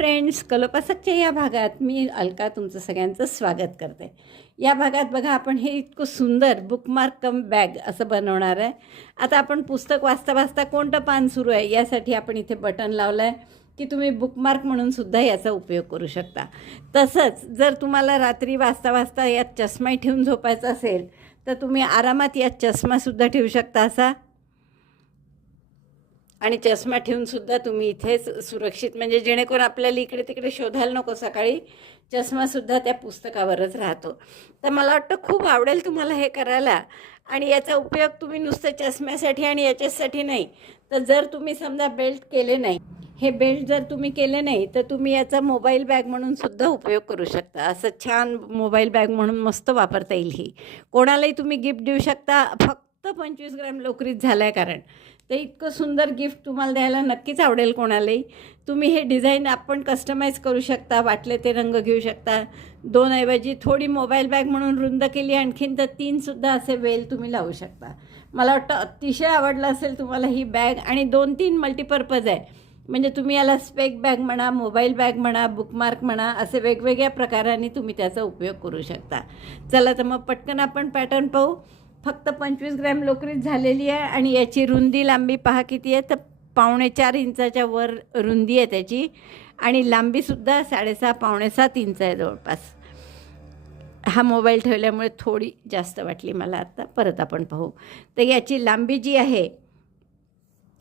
Friends, कलोपासकच्या या भागात मी अलका तुमचं सगळ्यांचं स्वागत करते. या भागात बघा आपण हे इतकं सुंदर बुकमार्क कम बॅग असं बनवणार आहे. आता आपण पुस्तक वाचता वाचता कोणतं पान सुरू आहे यासाठी आपण इथे बटन लावलं आहे की तुम्ही बुकमार्क म्हणून सुद्धा याचा उपयोग करू शकता. तसंच जर तुम्हाला रात्री वाचता वाचता यात चष्मा ठेवून झोपायचा असेल तर तुम्ही आरामात यात चष्मासुद्धा ठेवू शकता असा, आणि चष्मा ठेवूनसुद्धा तुम्ही इथेच सुरक्षित, म्हणजे जेणेकरून आपल्याला इकडे तिकडे शोधायला नको. सकाळी चष्मासुद्धा त्या पुस्तकावरच राहतो. तर मला वाटतं खूप आवडेल तुम्हाला हे करायला. आणि याचा उपयोग तुम्ही नुसतं चष्म्यासाठी आणि याच्यासाठी नाही, तर जर तुम्ही समजा बेल्ट केले नाही, हे बेल्ट जर तुम्ही केले नाही तर तुम्ही याचा मोबाईल बॅग म्हणून सुद्धा उपयोग करू शकता. असं छान मोबाईल बॅग म्हणून मस्त वापरता येईल. ही कोणालाही तुम्ही गिफ्ट देऊ शकता. फक्त 25 ग्रॅम लोकरीत झालं आहे कारण. तर इतकं सुंदर गिफ्ट तुम्हाला द्यायला नक्कीच आवडेल कोणालाही. तुम्ही हे डिझाईन आपण कस्टमाइज करू शकता. वाटले ते रंग घेऊ शकता. 2 ऐवजी थोडी मोबाईल बॅग म्हणून रुंद केली, आणखीन तर 3सुद्धा असे वेल तुम्ही लावू शकता. मला वाटतं अतिशय आवडलं असेल तुम्हाला ही बॅग. आणि 2-3 मल्टीपर्पज आहे, म्हणजे तुम्ही याला स्पेक बॅग म्हणा, मोबाईल बॅग म्हणा, बुकमार्क म्हणा, असे वेगवेगळ्या प्रकारांनी तुम्ही त्याचा उपयोग करू शकता. चला तर मग पटकन आपण पॅटर्न पाहू. फक्त 25 ग्रॅम लोकरीत झालेली आहे आणि याची रुंदी लांबी पहा किती आहे, तर 4.25 इंचाच्या वर रुंदी आहे त्याची. आणि लांबीसुद्धा 6.5-7 इंच आहे जवळपास. हा मोबाईल ठेवल्यामुळे थोडी जास्त वाटली मला आता. परत आपण पाहू. तर याची लांबी जी आहे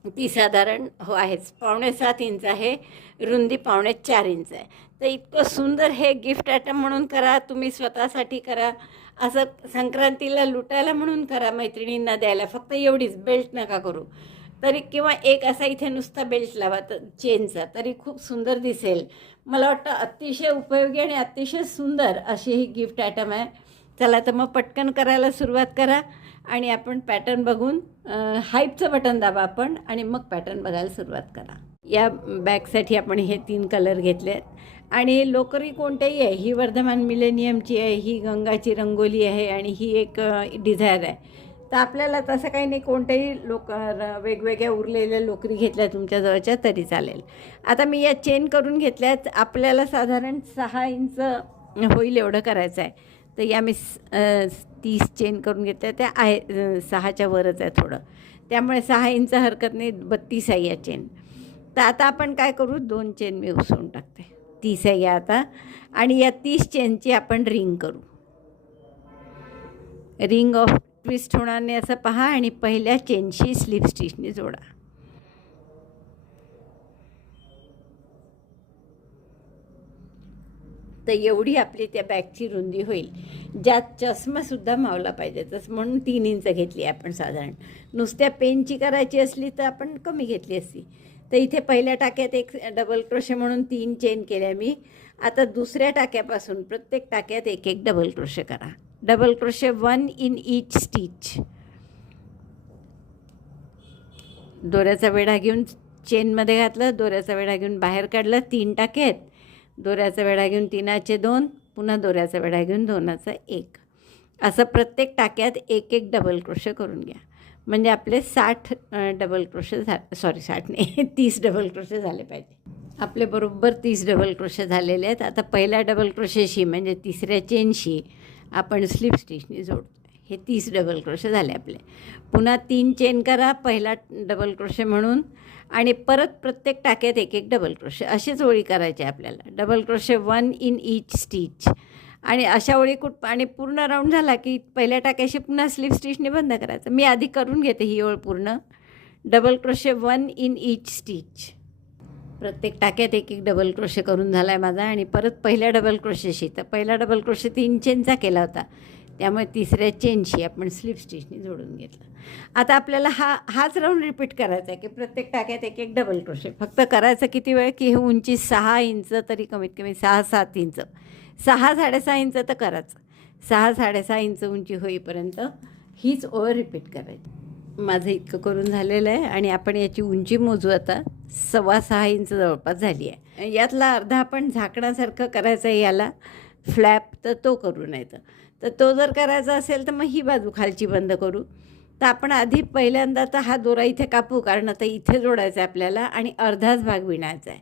ती साधारण आहेच 7.25 इंच आहे. रुंदी 4.25 इंच आहे. तर इतकं सुंदर हे गिफ्ट आयटम म्हणून करा, तुम्ही स्वतःसाठी करा, असं संक्रांतीला लुटायला म्हणून करा, मैत्रिणींना द्यायला. फक्त एवढीच, बेल्ट नका करू तरी, किंवा एक असा इथे नुसता बेल्ट लावा तर चेनचा, तरी खूप सुंदर दिसेल. मला वाटतं अतिशय उपयोगी आणि अतिशय सुंदर अशी ही गिफ्ट आयटम आहे. चला तर मग पटकन करायला सुरुवात करा आणि आपण पॅटर्न बघून हाईपचं बटन दाबा आपण, आणि मग पॅटर्न बघायला सुरुवात करा. या बॅगसाठी आपण हे 3 कलर घेतले आहेत. आणि लोकरी कोणत्याही आहे, ही वर्धमान मिलेनियमची आहे, ही गंगाची रंगोली आहे, आणि ही एक डिझायर आहे. तर आपल्याला तसं काही नाही, कोणत्याही वेगवेगळ्या उरलेल्या लोकरी घेतल्या तुमच्याजवळच्या तरी चालेल. आता मी या चेन करून घेतल्यात. आपल्याला साधारण 6 इंच होईल एवढं करायचं आहे. तर या मी 30 चेन करून घेतल्या. त्या आहे 6च्या वरच आहे थोडं, त्यामुळे 6 इंच हरकत नाही. 32 आहे या चेन. तर आता आपण काय करू, 2 चेन मी उसवून टाकते. 30 आहे या आता. आणि या 30 चेनची आपण रिंग करू. रिंग ऑफ ट्विस्ट होणार नाही असं पहा, आणि पहिल्या चेनशी स्लिप स्टिचने जोडा. तर एवढी आपली त्या बॅगची रुंदी होईल, ज्यात चष्मासुद्धा मावला पाहिजे. तसं म्हणून 3 इंच घेतली आपण. साधारण नुसत्या पेनची करायची असली तर आपण कमी घेतली असती. तर इथे पहिल्या टाक्यात एक डबल क्रोशे म्हणून 3 चेन केल्या मी. आता दुसऱ्या टाक्यापासून प्रत्येक टाक्यात एक डबल क्रोशे करा. Double crochet 1 in each stitch. दोऱ्याचा वेढा घेऊन चेनमध्ये घातलं, दोऱ्याचा वेढा घेऊन बाहेर काढलं. 3 टाक्यात, दोऱ्याचा वेढा घेऊन 3चे 2, पुन्हा दोऱ्याचा वेढा घेऊन 2चा 1. असं प्रत्येक टाक्यात एक डबल क्रोशे करून घ्या. म्हणजे आपले 60 डबल क्रोशे 60 नाही 30 डबल क्रोशे झाले पाहिजे. आपले बरोबर 30 डबल क्रोशे झालेले आहेत. आता पहिल्या डबल क्रोशेशी, म्हणजे तिसऱ्या चेनशी आपण स्लिप स्टिचने जोडतो. हे 30 डबल क्रोशे झाले आपले. पुन्हा 3 चेन करा पहिला डबल क्रोशे म्हणून, आणि परत प्रत्येक टाक्यात एक डबल क्रोशे. अशीच ओळी करायची आपल्याला. Double crochet 1 in each stitch. आणि अशा ओळी आणि पूर्ण राऊंड झाला की पहिल्या टाक्याशी पुन्हा स्लिप स्टिचने बंद करायचं. मी आधी करून घेते ही ओळ पूर्ण. Double crochet 1 in each stitch. प्रत्येक टाक्यात एक डबल क्रोशे करून झाला आहे माझा. आणि परत पहिल्या डबल क्रोशेशी, तर पहिला डबल क्रोशे 3 चेनचा केला होता, त्यामुळे तिसऱ्या चेनशी आपण स्लिप स्टिचने जोडून घेतलं. आता आपल्याला हाच राऊंड रिपीट करायचा आहे की प्रत्येक टाक्यात एक डबल क्रोशे. फक्त करायचं किती वेळ, की हे उंची 6 इंच तरी कमीत कमी 6-7 इंच, 6-6.5 इंच तर करायचं. 6-6.5 इंच उंची होईपर्यंत हीच ओळ रिपीट करायची. माझं इतकं करून झालेलं आहे. आणि आपण याची उंची मोजू आता. 6.25 इंच जवळपास झाली आहे. यातला अर्धा आपण झाकण्यासारखं करायचं आहे याला, फ्लॅप, तर तो करू नये. तर तो जर करायचा असेल तर मग ही बाजू खालची बंद करू. तर आपण आधी पहिल्यांदा तर हा दोरा इथे कापू, कारण आता इथे जोडायचा आहे आपल्याला आणि अर्धाच भाग विणायचा आहे.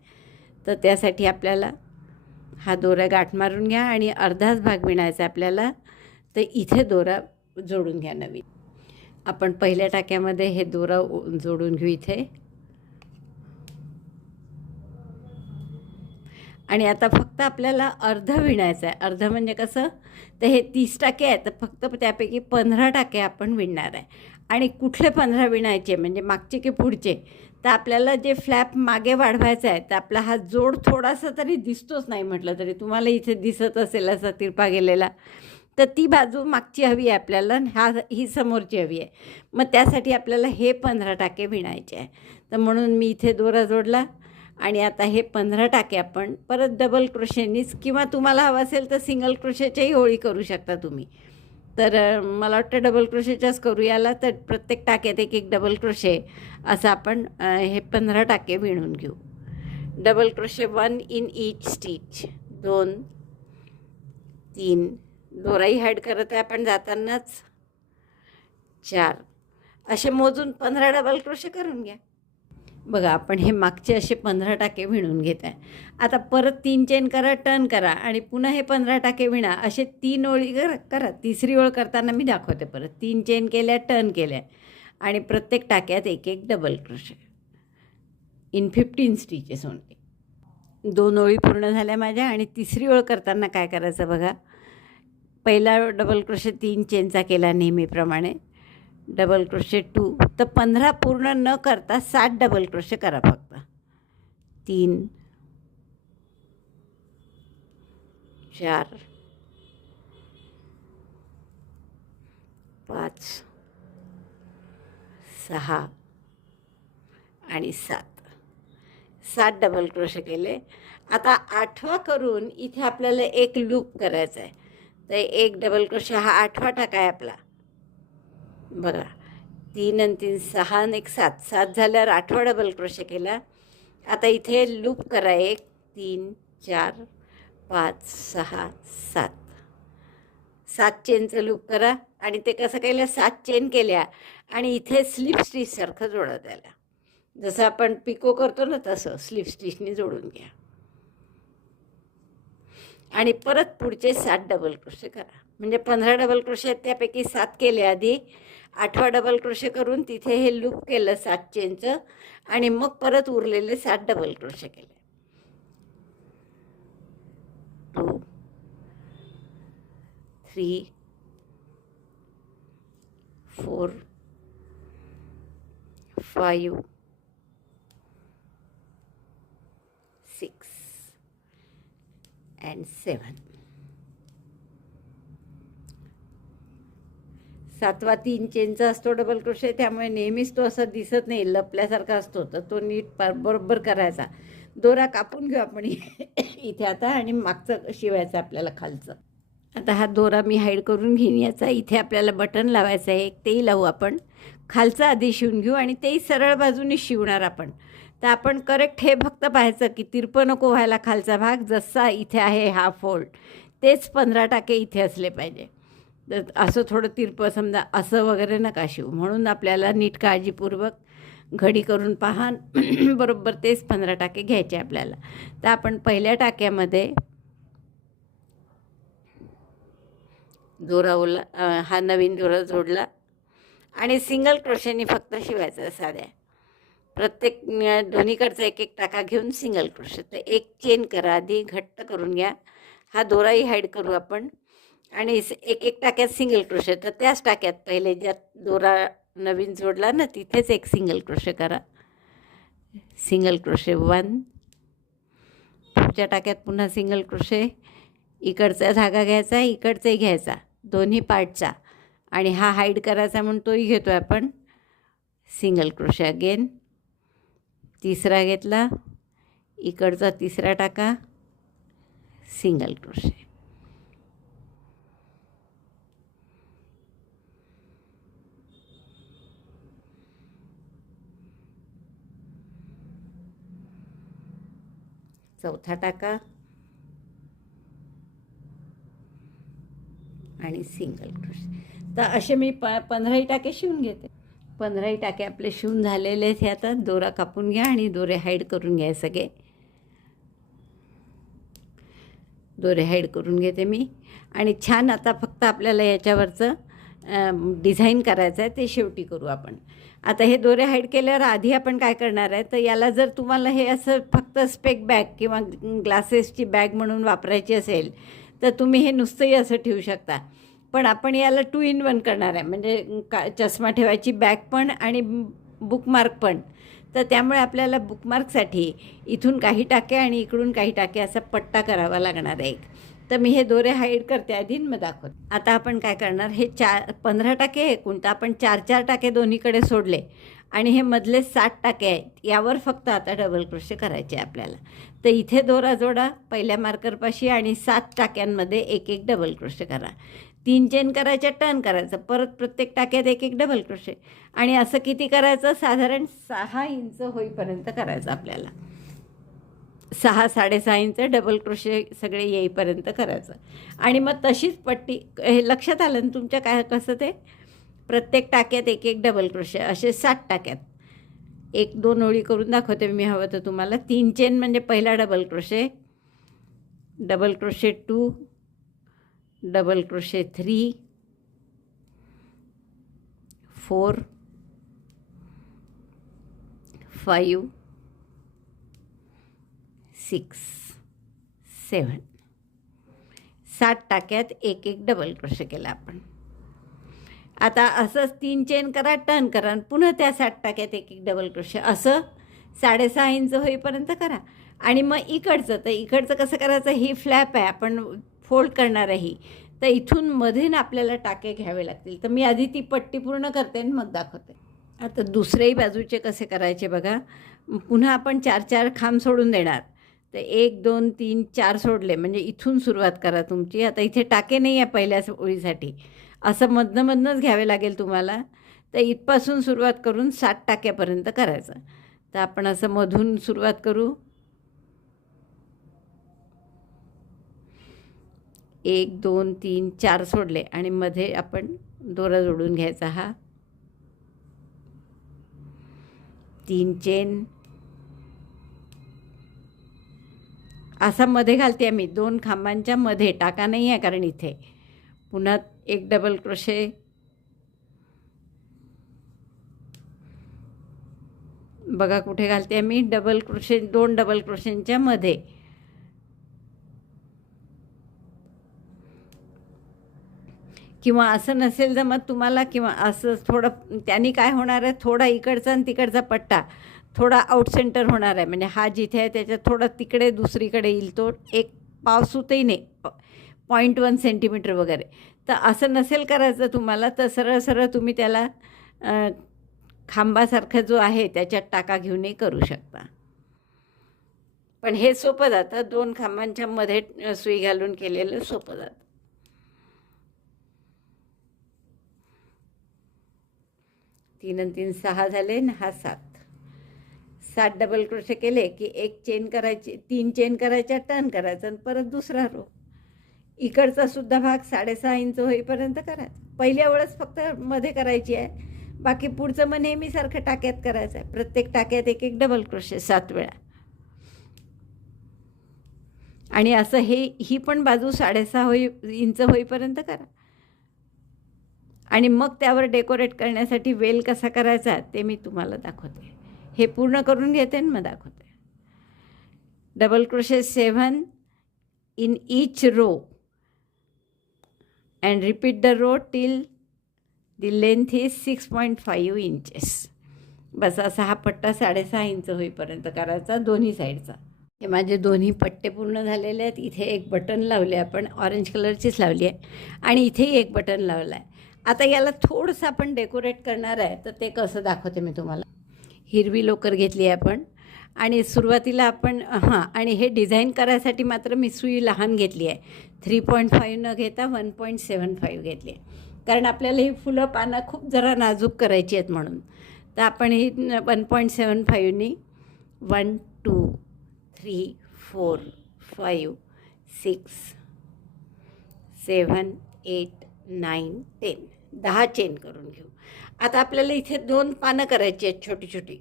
तर त्यासाठी आपल्याला हा दोरा गाठ मारून घ्या आणि अर्धाच भाग विणायचा आपल्याला. तर इथे दोरा जोडून घ्या नवीन. आपण पहिल्या टाक्यामध्ये हे दोरा जोडून घेऊ इथे. आणि आता फक्त आपल्याला अर्ध विणायचं आहे. अर्ध म्हणजे कसं, तर हे 30 टाके आहेत, तर फक्त त्यापैकी 15 टाके आपण विणणार आहे. आणि कुठले 15 विणायचे म्हणजे मागचे की पुढचे, तर आपल्याला जे फ्लॅप मागे वाढवायचा आहे, तर आपला हा जोड थोडासा तरी दिसतोच नाही म्हटलं तरी, तुम्हाला इथे दिसत असेल असा तिरपा गेलेला, तर ती बाजू मागची हवी आहे आपल्याला, ही समोरची हवी आहे. मग त्यासाठी आपल्याला हे 15 टाके विणायचे आहे. तर म्हणून मी इथे दोरा जोडला आणि आता हे 15 टाके आपण परत डबल क्रोशेनीच, किंवा तुम्हाला हवं असेल तर सिंगल क्रोशेच्याही ओळी करू शकता तुम्ही. तर मला वाटतं डबल क्रोशेच्याच करू याला. तर प्रत्येक टाक्यात एक एक डबल क्रोशे असं आपण हे 15 टाके विणून घेऊ. Double crochet 1 in each stitch, 2 3, दोराही हाईड करत आहे आपण जातानाच, 4, असे मोजून 15 डबल क्रोशे करून घ्या. बघा आपण हे मागचे असे 15 टाके विणून घेत आहे. आता परत 3 चेन करा, टर्न करा आणि पुन्हा हे 15 टाके विणा. असे 3 ओळी करा. तिसरी ओळ करताना मी दाखवते. परत 3 चेन केल्या, टर्न केल्या आणि प्रत्येक टाक्यात एक एक double crochet in 15 stitches only. 2 ओळी पूर्ण झाल्या माझ्या. आणि तिसरी ओळ करताना काय करायचं बघा, पहिला डबल क्रोशे 3 चेनचा केला नेहमीप्रमाणे, डबल क्रोशे 2, तर 15 पूर्ण न करता 7 डबल क्रोशे करा फक्त. 3 4 5 6 आणि 7 डबल क्रोशे केले. आता 8वा करून इथे आपल्याला एक लूप करायचा आहे. तर एक डबल क्रोशे, हा 8वा टाका आहे आपला. बघा 3 आणि 3 6 आणि 1 7 झाल्यावर 8वा डबल क्रोशे केला. आता इथे लूप करा, 1 3 4 5 6 7 चेनचं लूप करा. आणि ते कसं केलं, 7 चेन केल्या आणि इथे स्लिप स्टिचसारखं जोडा त्याला. जसं आपण पिको करतो ना तसं स्लिप स्टिचने जोडून घ्या. आणि परत पुढचे 7 डबल क्रोशे करा. म्हणजे 15 डबल क्रोशे आहेत, त्यापैकी 7 केले आधी. 8वा डबल क्रोशे करून तिथे हे लूप केलं 7 चेनचं आणि मग परत उरलेले 7 डबल क्रोशे केले. 2 3 4 5 6 and 7. 7वा 3 चेनचा असतो डबल क्रोशे, त्यामुळे नेहमीच तो असा दिसत नाही, लपल्यासारखा असतो. तर तो नीट बरोबर करायचा. दोरा कापून घेऊ आपण इथे आता आणि मागचं शिवायचं आपल्याला खालचं. आता हा दोरा मी हाईड करून घेईन याचा. इथे आपल्याला बटन लावायचं आहे, तेही लावू आपण. खालचं आधी शिवून घेऊ आणि तेही सरळ बाजूने शिवणार आपण. तर आपण करेक्ट हे फक्त पाहायचं की तिरपं नको व्हायला खालचा भाग, जसा इथे आहे हा फोल्ड, तेच 15 टाके इथे असले पाहिजे. तर असं थोडं तिरपं समजा असं वगैरे नका शिवू. म्हणून आपल्याला नीट काळजीपूर्वक घडी करून पहा, बरोबर तेच 15 टाके घ्यायचे आपल्याला. तर आपण पहिल्या टाक्यामध्ये दोरा ओला, हा नवीन दोरा जोडला आणि सिंगल क्रोशेने फक्त शिवायचं साध्या. प्रत्येक दोन्हीकडचा एक एक टाका घेऊन सिंगल क्रोशे. तर एक चेन करा आधी, घट्ट करून घ्या. हा दोराही हाईड करू आपण आणि एक एक टाक्यात सिंगल क्रोशे. तर त्याच टाक्यात पहिले ज्यात दोरा नवीन जोडला ना तिथेच एक सिंगल क्रोशे करा. सिंगल क्रोशे 1, पुढच्या टाक्यात पुन्हा सिंगल क्रोशे. इकडचा धागा घ्यायचा, इकडचाही घ्यायचा, दोन्ही पार्टचा. आणि हा हाईड करायचा म्हणून तोही घेतो आहे आपण. सिंगल क्रोशे अगेन, तिसरा घेतला, इकडचा तिसरा टाका, सिंगल क्रोशे. चौथा टाका आणि सिंगल क्रोशे. तर असे मी 15 टाके शिवून घेते. 15 टाके आपले शिवून झालेले आहेत. हे आता दोरा कापून घ्या आणि दोरे हाईड करून घ्या सगळे. दोरे हाईड करून घेते मी. आणि छान आता फक्त आपल्याला याच्यावरचं डिझाईन करायचं आहे, ते शेवटी करू आपण. आता हे दोरे हाईड केल्यावर आधी आपण काय करणार आहे, तर याला जर तुम्हाला हे असं फक्त स्पेक बॅग किंवा ग्लासेसची बॅग म्हणून वापरायची असेल तर तुम्ही हे नुसतंही असं ठेवू शकता. पण आपण याला 2 in 1 करणार आहे, म्हणजे चष्मा ठेवायची बॅग पण आणि बुकमार्क पण. तर त्यामुळे आपल्याला बुकमार्कसाठी इथून काही टाके आणि इकडून काही टाके असा पट्टा करावा लागणार आहे एक. तर मी हे दोरे हाईड करते आधी, मग दाखवते. आता आपण काय करणार, हे 15 टाके एकूण, तर आपण 4 टाके दोन्हीकडे सोडले आणि हे मधले 7 टाके आहेत, यावर फक्त आता डबल क्रोशे करायचे आपल्याला. तर इथे दोरा जोडा पहिल्या मार्करपाशी आणि 7 टाक्यांमध्ये एक एक डबल क्रोशे करा. 3 चेन करायच्या, टर्न करायचं, परत प्रत्येक टाक्यात एक एक डबल क्रोशे. आणि असं किती करायचं, साधारण 6 इंच होईपर्यंत करायचं आपल्याला. 6-6.5 इंच डबल क्रोशे सगळे येईपर्यंत करायचं. आणि मग तशीच पट्टी, हे लक्षात आलं ना तुमच्या काय कसं ते, प्रत्येक टाक्यात एक एक डबल क्रोशे, असे 7 टाक्यात 1-2 ओळी करून दाखवते मी हवं तर तुम्हाला. 3 चेन म्हणजे पहिला double crochet, double crochet 2, double crochet 3, 4, 5, 6, 7, 7 टाक्यात एक एक डबल क्रोशे केला आपण. आता असंच 3 चेन करा, टर्न करा, पुन्हा त्या 7 टाक्यात एक एक डबल क्रोशे, असं 6.5 इंच होईपर्यंत करा. आणि मग इकडचं कसं करायचं, ही फ्लॅप आहे, आपण फोल्ड करणार आहे ही, तर इथून मधून आपल्याला टाके घ्यावे लागतील. तर मी आधी ती पट्टी पूर्ण करते आणि मग दाखवते. आता दुसऱ्याही बाजूचे कसे करायचे बघा. पुन्हा आपण 4-4 खांब सोडून देणार. तर 1, 2, 3, 4 सोडले म्हणजे इथून सुरुवात करा तुमची. आता इथे टाके नाही आहे पहिल्याच ओळीसाठी, असं मधनंच घ्यावे लागेल तुम्हाला. तर इथपासून सुरुवात करून 7 टाक्यापर्यंत करायचं. तर आपण असं मधून सुरुवात करू. 1, 2, 3, 4 सोडले आणि मध्ये आपण दोरा जोडून घ्यायचा. हा 3 चेन असा मध्ये घालते मी, 2 खांबांच्या मध्ये टाका नाही आहे कारण इथे. पुन्हा एक डबल क्रोशे, बघा कुठे घालते मी, डबल क्रोशे, 2 डबल क्रोशेंच्या मध्ये. किंवा असं नसेल जमत तुम्हाला, किंवा असं थोडं, त्यांनी काय होणार आहे, थोडा इकडचा आणि तिकडचा पट्टा थोडा आउट सेंटर होणार आहे. म्हणजे हा जिथे आहे त्याच्यात थोडा तिकडे दुसरीकडे येईल, तो एक पावसूतही नाही, 0.1 सेंटीमीटर वगैरे. तर असं नसेल करायचं तुम्हाला, तर सरळ सरळ तुम्ही त्याला खांबासारखा जो आहे त्याच्यात टाका घेऊनही करू शकता. पण हे सोपं जातं, 2 खांबांच्या मध्ये सुई घालून केलेलं सोपं जातं. 3 आणि 3 6 झाले ना, हा 7 डबल क्रोशे केले की 1 चेन करायची, 3 चेन करायच्या, टर्न करायचं आणि परत दुसरा रो. इकडचा सुद्धा भाग 6.5 इंच होईपर्यंत करायचा. पहिल्या वेळेस फक्त मध्ये करायची आहे, बाकी पुढचं मग नेहमीसारखं टाक्यात करायचं आहे. प्रत्येक टाक्यात एक एक डबल क्रोशे 7 वेळा. आणि असं ही पण बाजू 6.5 इंच होईपर्यंत करा. आणि मग त्यावर डेकोरेट करण्यासाठी वेल कसा करायचा ते मी तुम्हाला दाखवते. हे पूर्ण करून घेते आणि मग दाखवते. Double crochet 7 in each row and repeat the row till the length is 6.5 inches. बस असा हा पट्टा 6.5 इंच होईपर्यंत करायचा दोन्ही साईडचा. हे माझे दोन्ही पट्टे पूर्ण झालेले आहेत. इथे एक बटन लावले, आपण ऑरेंज कलरचीच लावली आहे, आणि इथेही एक बटन लावलं आहे. आता याला थोडंसं आपण डेकोरेट करणार आहे, तर ते कसं दाखवते मी तुम्हाला. हिरवी लोकर घेतली आहे आपण, आणि सुरुवातीला आपण आणि हे डिझाईन करायसाठी मात्र मी सुई लहान घेतली आहे. 3.5 न घेता 1.75 घेतली आहे, कारण आपल्याला ही फुलं पानं खूप जरा नाजूक करायची आहेत म्हणून. तर आपण ही 1.75नी 1, 2, 3, 4, 5, 6, 7, 8, 9, 10 चेन करून घेऊ. आता आपल्याला इथे 2 पानं करायची आहेत छोटी छोटी.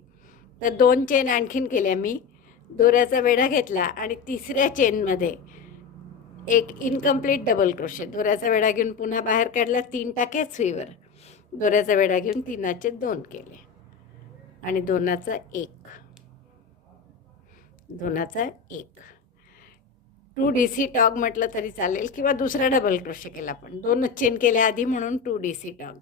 तर 2 चेन आणखीन केल्या मी, दोऱ्याचा वेढा घेतला आणि तिसऱ्या चेनमध्ये एक इनकम्प्लीट डबल क्रोशे, दोऱ्याचा वेढा घेऊन पुन्हा बाहेर काढला, 3 टाके सुईवर, दोऱ्याचा वेढा घेऊन 3चे 2 केले आणि 2चा 1, 2चा 1. 2DC टॉग म्हटलं तरी चालेल किंवा दुसरा डबल क्रोशे केला, आपण 2च चेन केल्या आधी म्हणून 2DC टॉग.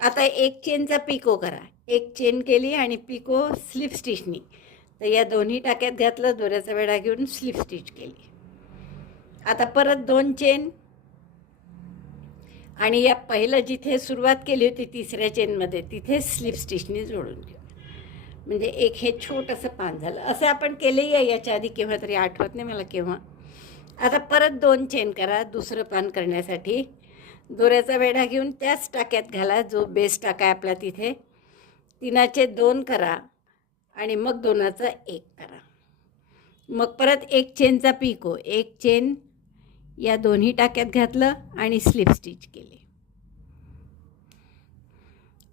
आता एक चेनचा पिको करा, एक चेन केली आणि पिको स्लिप स्टिचनी, तर या दोन्ही टाक्यात घातलं, दोऱ्याचा वेढा घेऊन स्लिप स्टिच केली. आता परत 2 चेन आणि या पहिलं जिथे सुरुवात केली होती 3ऱ्या चेनमध्ये तिथे स्लिप स्टिचनी जोडून घेऊ. म्हणजे एक हे छोटंसं पान झालं. असं आपण केलंही आहे याच्या आधी केव्हा तरी, आठवत नाही मला केव्हा. आता परत 2 चेन करा दुसरं पान करण्यासाठी, दोऱ्याचा वेढा घेऊन त्याच टाक्यात घाला जो बेस टाका आहे आपला तिथे, 3चे 2 करा आणि मग 2चा 1 करा. मग परत एक चेनचा पिको, एक चेन या दोन्ही टाक्यात घातलं आणि स्लिप स्टिच केली.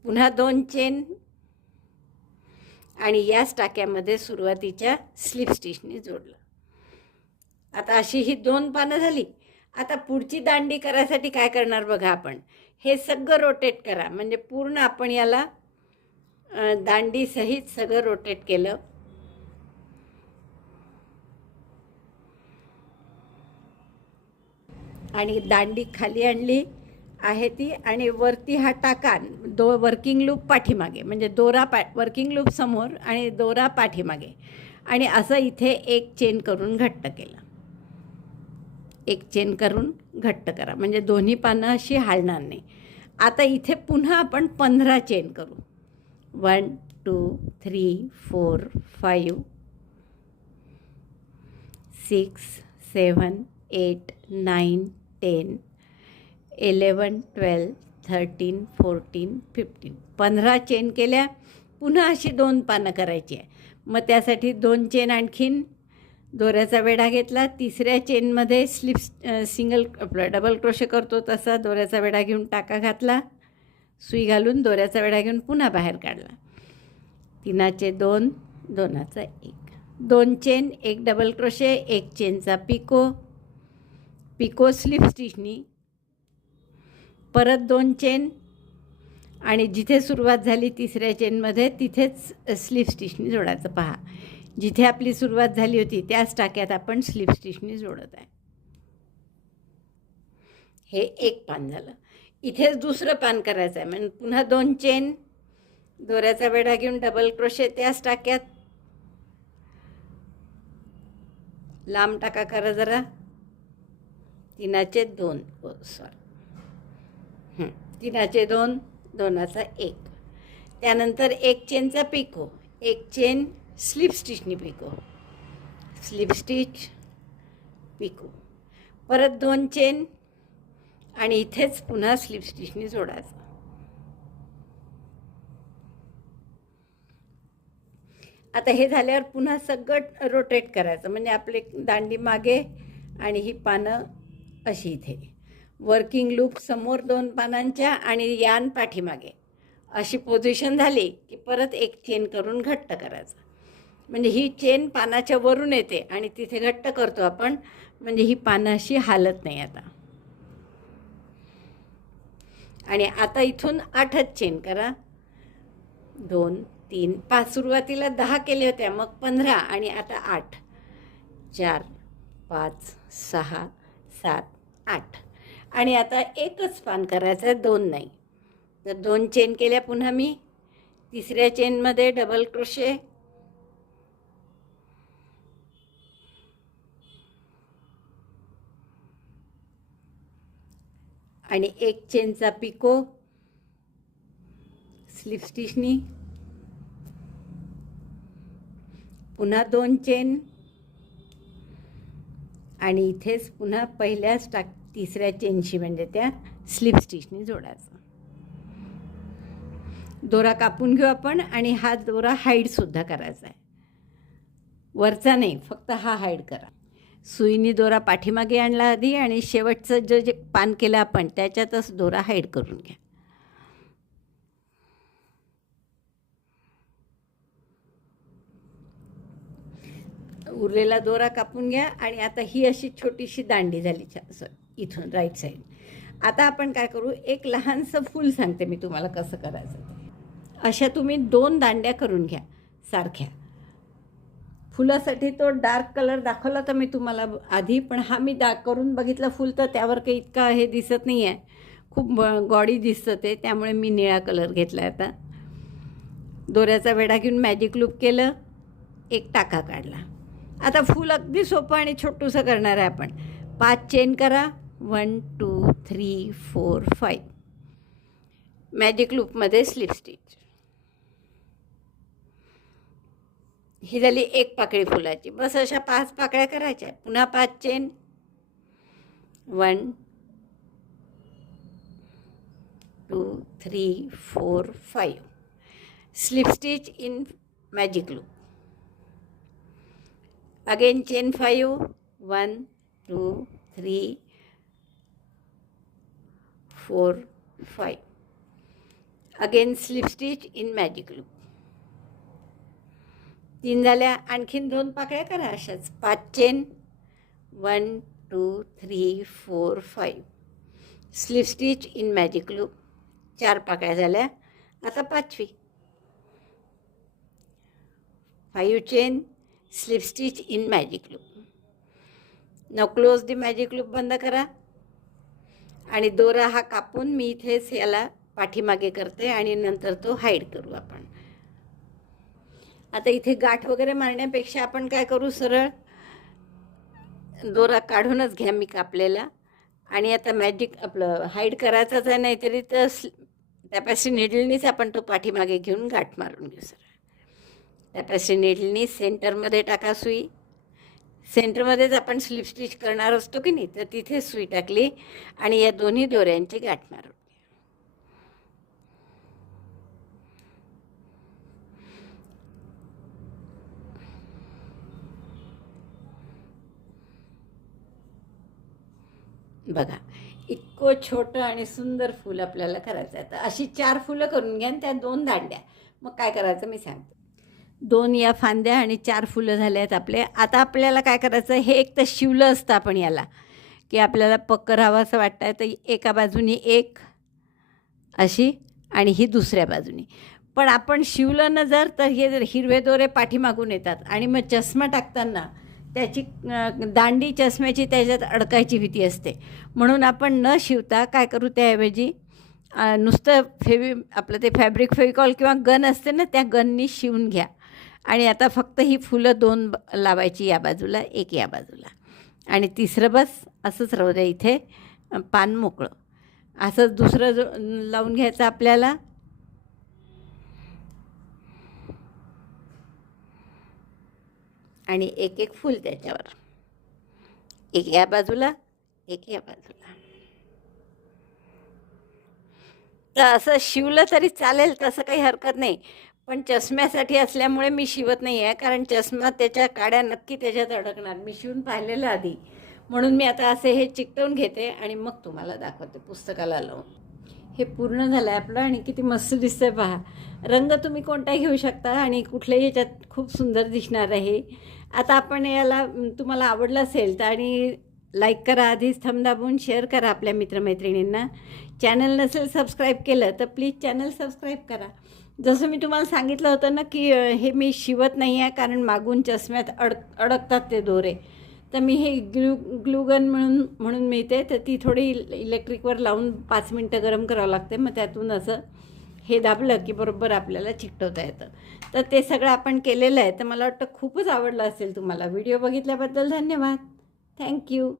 पुन्हा 2 चेन आणि याच टाक्यामध्ये सुरुवातीच्या स्लिप स्टिचनी जोडलं. आता अशी ही 2 पानं झाली. आता पुढची दांडी करायसाठी काय करणार बघा, आपण हे सगळं रोटेट करा, म्हणजे पूर्ण आपण याला दांडीसहित सगळं रोटेट केलं. आणि दांडी खाली आणली आहे ती आणि वरती हा टाका, वर्किंग लूप पाठीमागे, म्हणजे दोरा वर्किंग लूप समोर आणि दोरा पाठीमागे, आणि असं इथे एक चेन करून घट्ट केलं. एक चेन करून घट्ट करा, म्हणजे दोन्ही पानं अशी हालणार नाही. आता इथे पुन्हा आपण 15 चेन करू. 1 2 3 4 5 6 7 8 9 10 11 12 13 14 15 15 चेन केल्या. पुन्हा अशी 2 पानं करायची आहे. मग त्यासाठी 2 चेन आणखीन, दोऱ्याचा वेढा घेतला, 3ऱ्या चेनमध्ये डबल क्रोशे करतो तसा दोऱ्याचा वेढा घेऊन टाका घातला, सुई घालून दोऱ्याचा वेढा घेऊन पुन्हा बाहेर काढला. 3चे 2, 2चा 1, 2 चेन, एक डबल क्रोशे, एक चेनचा पिको, पिको स्लिप स्टिचनी, परत 2 चेन आणि जिथे सुरुवात झाली 3ऱ्या चेनमध्ये तिथेच स्लिप स्टिचनी जोडायचं. पहा, जिथे आपली सुरुवात झाली होती त्याच टाक्यात आपण स्लिप स्टिचनी जोडत आहे. हे एक पान झालं. इथेच दुसरं पान करायचं आहे, म्हणजे पुन्हा 2 चेन, दोऱ्याचा वेढा घेऊन डबल क्रोशे त्याच टाक्यात, लांब टाका करा जरा, 3चे 2, 3चे 2, 2चा 1. त्यानंतर एक चेनचा पिको, एक चेन स्लिप स्टिचनी पिको, स्लिप स्टिच पिको, परत 2 चेन आणि इथेच पुन्हा स्लिप स्टिचनी जोडायचं. आता हे झाल्यावर पुन्हा सगळं रोटेट करायचं, म्हणजे आपले दांडी मागे आणि ही पानं अशी इथे, वर्किंग लूप समोर 2 पानांच्या आणि यान पाठीमागे, अशी पोझिशन झाली की परत एक चेन करून घट्ट करायचं. म्हणजे ही चेन पानाच्या वरून येते आणि तिथे घट्ट करतो आपण, म्हणजे ही पानं अशी हालत नाही आता. आणि आता इथून 8च चेन करा, 2 3 5, सुरुवातीला 10 केले होत्या, मग 15 आणि आता 8, 4 5 6 7 8. आणि आता एकच पान करायचं आहे, 2 नाही. तर 2 चेन केल्या पुन्हा मी, 3ऱ्या चेनमध्ये डबल क्रोशे, आणि एक चेनचा पिको स्लिप स्टिचनी, पुन्हा 2 चेन आणि इथेच पुन्हा पहिल्याच 3ऱ्या चेनशी, म्हणजे त्या स्लिप स्टिचनी जोडायचं. दोरा कापून घेऊ आपण आणि हा दोरा हाईडसुद्धा करायचा आहे, वरचा नाही, फक्त हा हाईड करा. सुईनी दोरा पाठीमागे आणला आधी आणि शेवटचं जे पान केलं आपण त्याच्यातच दोरा हाईड करून घ्या. उरलेला दोरा कापून घ्या. आणि आता ही अशी छोटीशी दांडी झाली इथून राईट साईड. आता आपण काय करू, एक लहानसं फूल सांगते मी तुम्हाला कसं करायचं ते. अशा तुम्ही 2 दांड्या करून घ्या सारख्या. फुलासाठी तो डार्क कलर दाखवला तर मी तुम्हाला आधी, पण हा मी करून बघितला फूल तर त्यावर काही इतका हे दिसत नाही आहे, खूप गॉडी दिसतं ते, त्यामुळे मी निळा कलर घेतला आहे. आता दोऱ्याचा वेढा घेऊन मॅजिक लूप केलं, एक टाका काढला. आता फूल अगदी सोपं आणि छोटूसं करणार आहे आपण. 5 चेन करा, 1 2 3 4 5. मॅजिक लूपमध्ये स्लिप स्टिच. ही झाली एक पाकळी फुलाची. बस अशा 5 पाकळ्या करायच्या. पुन्हा 5 chain, 1 2 3 4 5. Slip stitch in magic loop. Again chain 5, 1 2 3 4 5. Again slip stitch in magic loop. 3 झाल्या. आणखीन 2 पाकळ्या करा अशाच. 5 chain, 1 2 3 4 5. Slip stitch in magic loop. 4 पाकळ्या झाल्या. आता 5वी. 5 chain, slip stitch in magic loop. Now close the magic loop. बंद करा. आणि दोरा हा कापून मी इथेच याला पाठीमागे करते आणि नंतर तो हाईड करू आपण. आता इथे गाठ वगैरे मारण्यापेक्षा आपण काय करू, सरळ दोरा काढूनच घ्या मी कापलेला. आणि आता मॅजिक आपलं हाईड करायचंच आहे, नाहीतरी तर त्यापाशी निडलनीच आपण तो पाठीमागे घेऊन गाठ मारून घेऊ. सरळ त्यापाशी निडलनी सेंटरमध्ये टाका सुई. सेंटरमध्येच आपण स्लिप स्टिच करणार असतो की नाही, तर तिथे सुई टाकली आणि या दोन्ही दोऱ्यांची गाठ मारून. बघा, इतकं छोटं आणि सुंदर फूल आपल्याला करायचं आहे. तर अशी 4 फुलं करून घ्या आणि त्या 2 दांड्या. मग काय करायचं मी सांगते. 2 या फांद्या आणि 4 फुलं झाले आहेत आपले. आता आपल्याला काय करायचं, हे एक तर शिवलं असतं आपण याला, की आपल्याला पक्कं राहावं असं वाटतं, तर एका बाजूनी एक अशी आणि ही दुसऱ्या बाजूनी. पण आपण शिवलं न जर तर हे हिरवे दोरे पाठीमागून येतात आणि मग चष्मा टाकताना त्याची दांडी चष्म्याची त्याच्यात अडकायची भीती असते. म्हणून आपण न शिवता काय करू, त्याऐवजी नुसतं आपलं ते फॅब्रिक फेविकॉल किंवा गन असते ना, त्या गननी शिवून घ्या. आणि आता फक्त ही फुलं 2 लावायची या बाजूला, एक या बाजूला, आणि तिसरं बस असंच राहू द्या. इथे पान मोकळं असंच दुसरं लावून घ्यायचं आपल्याला. आणि एक एक फूल त्याच्यावर, एक या बाजूला, एक या बाजूला. तर असं शिवलं तरी चालेल, तसं काही हरकत नाही. पण चष्म्यासाठी असल्यामुळे मी शिवत नाही आहे, कारण चष्मा त्याच्या काड्या नक्की त्याच्यात अडकणार. मी शिवून पाहिलेलं आधी, म्हणून मी आता असे हे चिकटवून घेते आणि मग तुम्हाला दाखवते पुस्तकाला लावून. हे पूर्ण झालं आहे आपलं आणि किती मस्त दिसतंय पहा. रंग तुम्ही कोणताही घेऊ शकता आणि कुठल्याही याच्यात खूप सुंदर दिसणार आहे. आता आपण याला तुम्हाला आवडलं असेल तर आणि लाईक करा, आधीच थंब दाबून शेअर करा आपल्या मित्रमैत्रिणींना. चॅनल नसेल सबस्क्राईब केलं तर प्लीज चॅनल सबस्क्राईब करा. जसं मी तुम्हाला सांगितलं होतं ना, की हे मी शिवत नाही आहे, कारण मागून चष्म्यात अडकतात ते दोरे. तर मी हे ग्लूगन म्हणून मिळते, तर ती थोडी इलेक्ट्रिकवर लावून 5 मिनटं गरम करावं लागते. मग त्यातून असं हे दाबलं की बरोबर आपल्याला चिकटवता येतं. तर ते सगळं आपण केलेलं आहे. तर मला वाटतं खूपच आवडलं असेल तुम्हाला. व्हिडिओ बघितल्याबद्दल धन्यवाद. थँक्यू.